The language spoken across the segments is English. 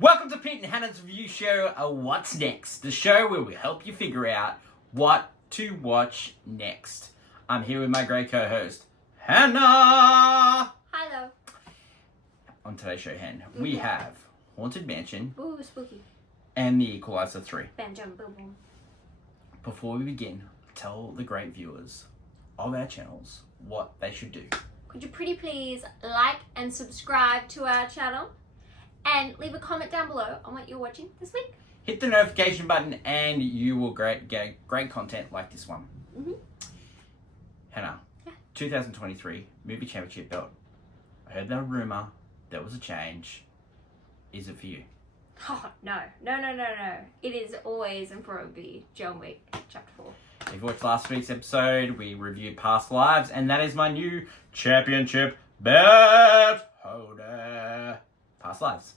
Welcome to Pete and Hannah's review show, What's Next? The show where we help you figure out what to watch next. I'm here with my great co-host, Hannah! Hello. On today's show, Hannah, we have Haunted Mansion. Ooh, spooky. And the Equalizer 3. Bam, jam, boom, boom. Before we begin, tell the great viewers of our channels what they should do. Could you pretty please like and subscribe to our channel? And leave a comment down below on what you're watching this week. Hit the notification button and you will get great content like this one. Hannah, 2023 Movie Championship belt. I heard that rumour. There was a change. Is it for you? Oh, no. It is always and forever be John Wick, Chapter 4. If you watched last week's episode, we reviewed Past Lives, and that is my new championship belt holder. Past Lives.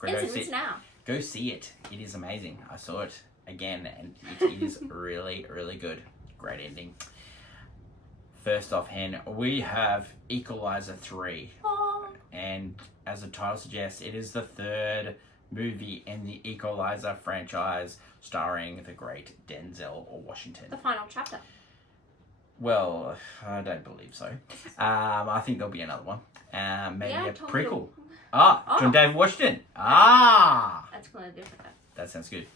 It's now. Go see it. It is amazing. I saw it again, and it is really, really good. Great ending. First off, Hen, we have Equalizer 3. Oh. And as the title suggests, it is the third movie in the Equalizer franchise starring the great Denzel Washington. The final chapter. Well, I don't believe so. I think there'll be another one. Maybe a prequel. John David Washington. That's kind of different. That sounds good.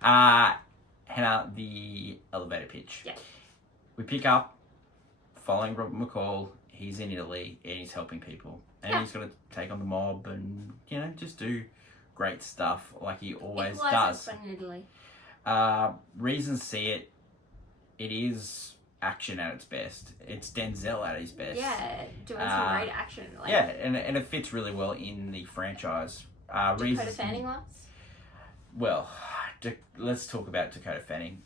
Hannah, the elevator pitch. Yeah. We pick up following Robert McCall. He's in Italy and he's helping people. And he's got to take on the mob and, just do great stuff like he always does. Fun in Italy. Reasons to see it. It is action at its best. It's Denzel at his best. Yeah, doing some great action. And it fits really well in the franchise. Dakota Fanning was? Well, let's talk about Dakota Fanning.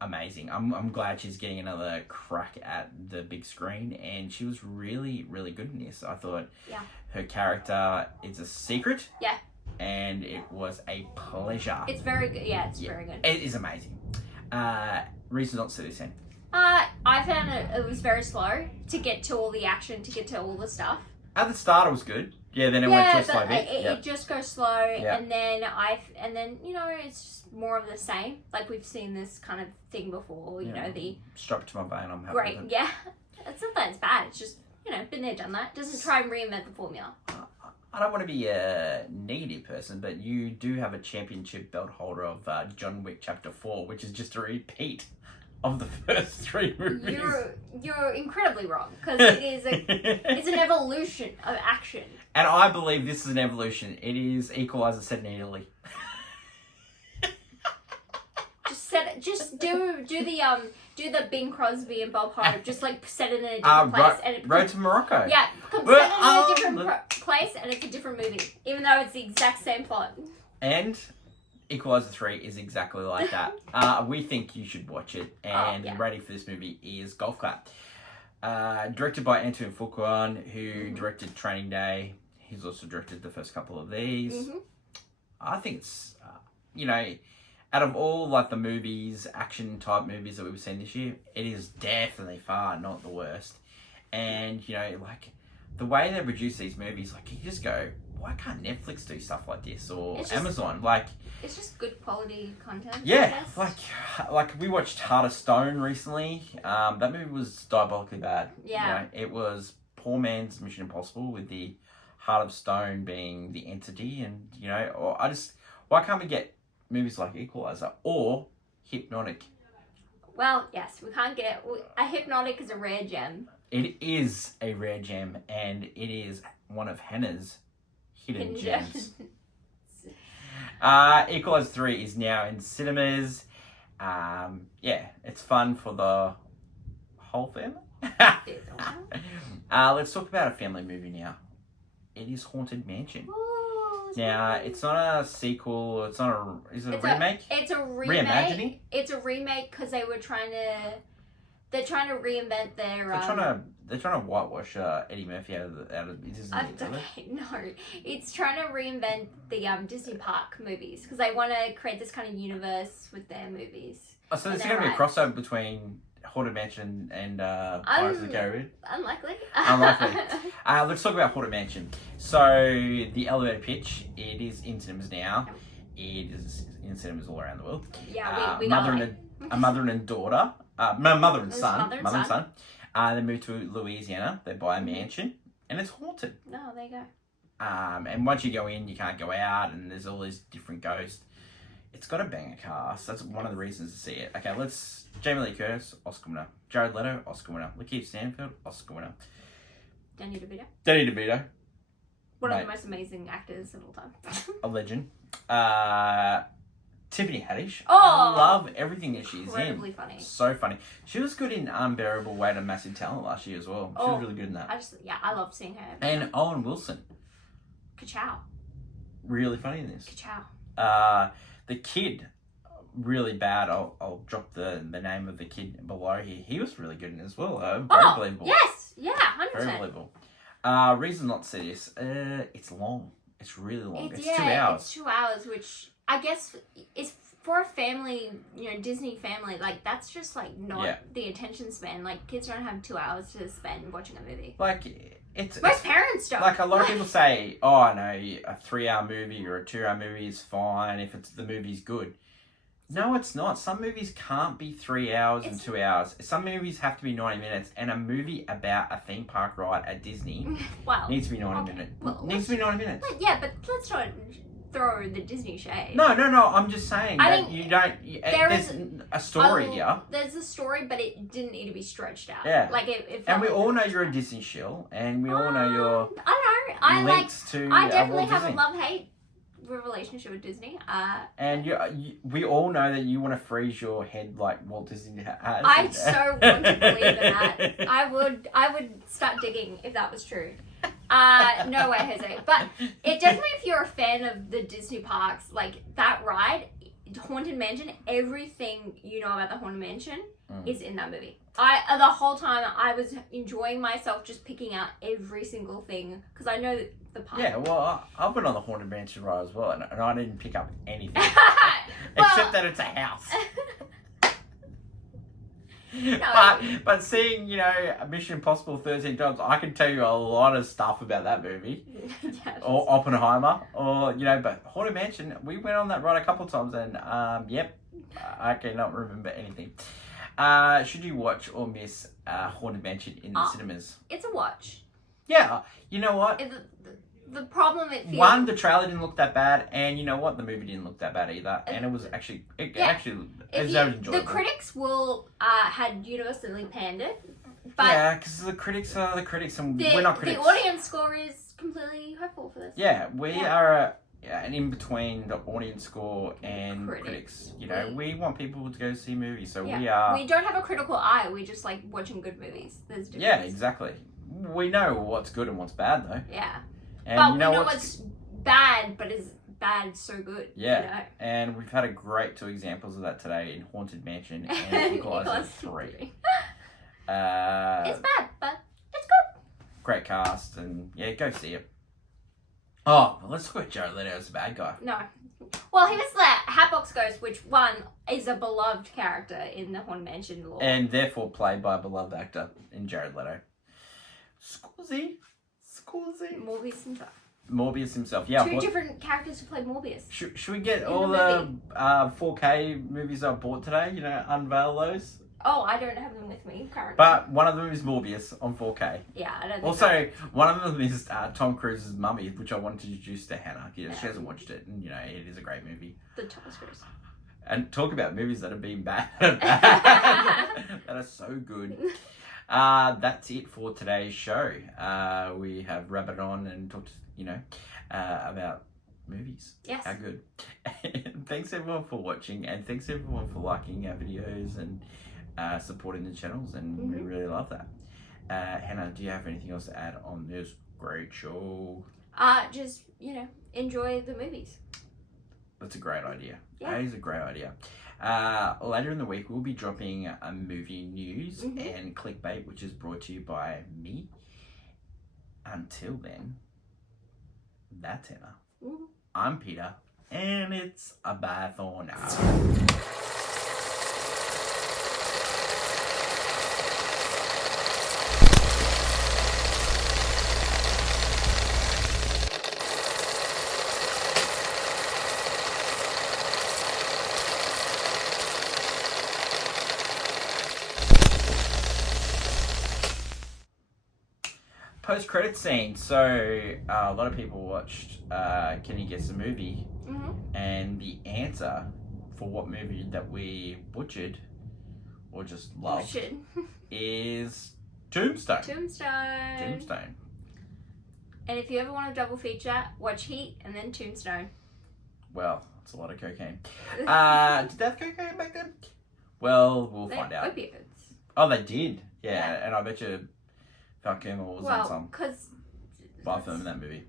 Amazing. I'm glad she's getting another crack at the big screen, and she was really, really good in this. I thought her character is a secret. Yeah. And it was a pleasure. It's very good. Yeah, it's very good. It is amazing. Reasons not to see this in. I found it was very slow to get to all the action, to get to all the stuff. At the start, it was good. Yeah, then it went to a slow bit. It just goes slow, and then it's just more of the same. Like we've seen this kind of thing before. You know, the strap to my vein. I'm happy great. with it. Yeah, it's not that it's bad. It's just been there, done that. Doesn't try and reinvent the formula. I don't want to be a negative person, but you do have a championship belt holder of John Wick Chapter 4, which is just a repeat of the first three movies. You're incredibly wrong, because it's an evolution of action. And I believe this is an evolution. It is Equalizer set in Italy. Just do the Bing Crosby and Bob Hope. Just set it in a different place. Road to Morocco. Yeah, set it in a different place, and it's a different movie, even though it's the exact same plot. And Equalizer 3 is exactly like that. We think you should watch it, and rating for this movie is Golf Clap. Directed by Antoine Fuqua, who directed Training Day. He's also directed the first couple of these. I think it's, out of all the movies, action type movies that we've seen this year, it is definitely far not the worst. And, the way they produce these movies, you just go, why can't Netflix do stuff like this? Or Amazon? It's just good quality content. Yeah, we watched Heart of Stone recently. That movie was diabolically bad. Yeah. It was poor man's Mission Impossible with the Heart of Stone being the entity, and why can't we get movies like Equalizer or Hypnotic? Well, yes, we can't get a Hypnotic is a rare gem. It is a rare gem, and it is one of Hannah's hidden gems. Equalizer 3 is now in cinemas. It's fun for the whole family. Let's talk about a family movie now. It is Haunted Mansion. Ooh, now, it's not a sequel. Is it a remake? It's a remake. Reimagining? It's a remake because they're trying to reinvent their. They're trying to whitewash Eddie Murphy out of no, it's trying to reinvent the Disney Park movies because they want to create this kind of universe with their movies. So there's going to be a crossover between Haunted Mansion and Pirates of the Caribbean? Unlikely. Let's talk about Haunted Mansion. So, the elevator pitch, it is in cinemas now. It is in cinemas all around the world. Yeah, we mother and daughter. Mother and son. They move to Louisiana. They buy a mansion, and it's haunted. No, there you go. And once you go in, you can't go out, and there's all these different ghosts. It's got a banger cast. That's one of the reasons to see it. Okay, Jamie Lee Curtis, Oscar winner. Jared Leto, Oscar winner. Lakeith Stanfield, Oscar winner. Danny DeVito. One of the most amazing actors of all time. A legend. Tiffany Haddish. Oh, I love everything that she's in. Incredibly funny. So funny. She was good in Unbearable Weight of Massive Talent last year as well. She was really good in that. I love seeing her. And Owen Wilson. Ka-chow. Really funny in this. Ka-chow. The kid, really bad. I'll drop the name of the kid below here. He was really good in it as well. Very believable. Yes. Yeah, 100%. Very believable. Reason not to see this. It's long. It's really long. It's 2 hours. It's 2 hours, which I guess is for a family, Disney family. Like, that's just like not the attention span. Like, kids don't have 2 hours to spend watching a movie. Like, most parents don't. Like, a lot of people say, oh, no, a 3-hour movie or a 2-hour movie is fine if the movie's good. No, it's not. Some movies can't be 3 hours and 2 hours. Some movies have to be 90 minutes, and a movie about a theme park ride at Disney needs to be 90 minutes. Needs to be 90 minutes. But let's not throw the Disney shade. No. I'm just saying you don't. There's a story here. There's a story, but it didn't need to be stretched out. Yeah. Like it and we all know you're a Disney shill, and we all know you're. I definitely Walt have Disney. a love-hate relationship with Disney. And we all know that you want to freeze your head like Walt Disney has. I so want to believe in that. I would start digging if that was true. No way, Jose. But it definitely, if you're a fan of the Disney parks, like that ride, Haunted Mansion, everything you know about the Haunted Mansion is in that movie. The whole time I was enjoying myself just picking out every single thing because I know the park. Yeah, well, I've been on the Haunted Mansion ride as well, and I didn't pick up anything except that it's a house. No. But seeing, Mission Impossible 13 times, I can tell you a lot of stuff about that movie. Or Oppenheimer. Or, but Haunted Mansion, we went on that ride a couple of times and, I cannot remember anything. Should you watch or miss Haunted Mansion in the cinemas? It's a watch. Yeah, you know what? The problem it feels... One, the trailer didn't look that bad, and you know what? The movie didn't look that bad either, and it was actually... It was enjoyable. The critics had universally panned it, but... Yeah, because the critics are the critics, and we're not critics. The audience score is completely hopeful for this. Yeah, we are an in-between the audience score and critics. We want people to go see movies, so we are... We don't have a critical eye, we just like watching good movies. There's difference. Yeah, exactly. We know what's good and what's bad, though. Yeah. And but we know what's bad, but is bad so good. Yeah. And we've had a great 2 examples of that today in Haunted Mansion and Equalizer 3. It's bad, but it's good. Great cast, and go see it. Oh, well, let's talk about Jared Leto as a bad guy. No. Well, he was the Hatbox Ghost, which is a beloved character in the Haunted Mansion lore. And therefore played by a beloved actor in Jared Leto. Scusi. Morbius himself. Yeah. 2 different characters who played Morbius. Should we get all the 4K movies I bought today? Unveil those? Oh, I don't have them with me currently. But one of them is Morbius on 4K. Yeah, I don't think Also, one of them is Tom Cruise's Mummy, which I wanted to introduce to Hannah. She hasn't watched it, and it is a great movie. The Thomas Cruise. And talk about movies that have been bad. That are so good. That's it for today's show. We have rabbited on and talked, about movies. Yes. How good. And thanks everyone for watching, and thanks everyone for liking our videos and supporting the channels, and we really love that. Hannah, do you have anything else to add on this great show? Just, enjoy the movies. That's a great idea. Yeah. That is a great idea. Later in the week, we'll be dropping a movie news and clickbait, which is brought to you by me. Until then, that's Emma. I'm Peter, and it's a bye for now. post-credit scene. So a lot of people watched Can You Guess the Movie? Mm-hmm. And the answer for what movie that we butchered or just loved is Tombstone. Tombstone. And if you ever want a double feature, watch Heat and then Tombstone. Well, it's a lot of cocaine. Did they have cocaine back then? Well, we'll find out. Opiates. Oh, they did. Yeah, and I bet you Val Kilmer was on some because bathroom in that movie.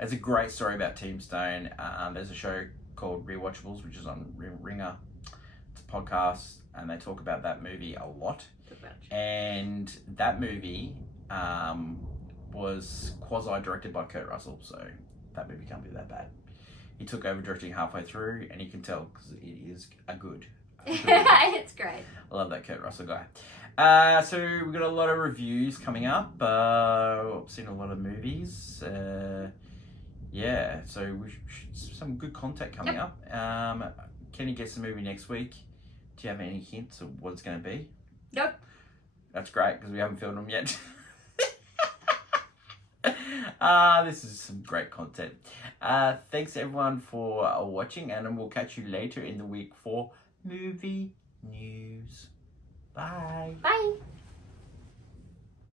It's a great story about Tombstone. There's a show called Rewatchables, which is on Ringer. It's a podcast, and they talk about that movie a lot. And that movie was quasi-directed by Kurt Russell, so that movie can't be that bad. He took over directing halfway through, and you can tell because it is a good. It's great. I love that Kurt Russell guy. So we've got a lot of reviews coming up. I've seen a lot of movies. Yeah, so some good content coming up. Can you guess the movie next week? Do you have any hints of what it's going to be? Nope. That's great because we haven't filmed them yet. This is some great content. Thanks everyone for watching, and we'll catch you later in the week for movie news. Bye. Bye.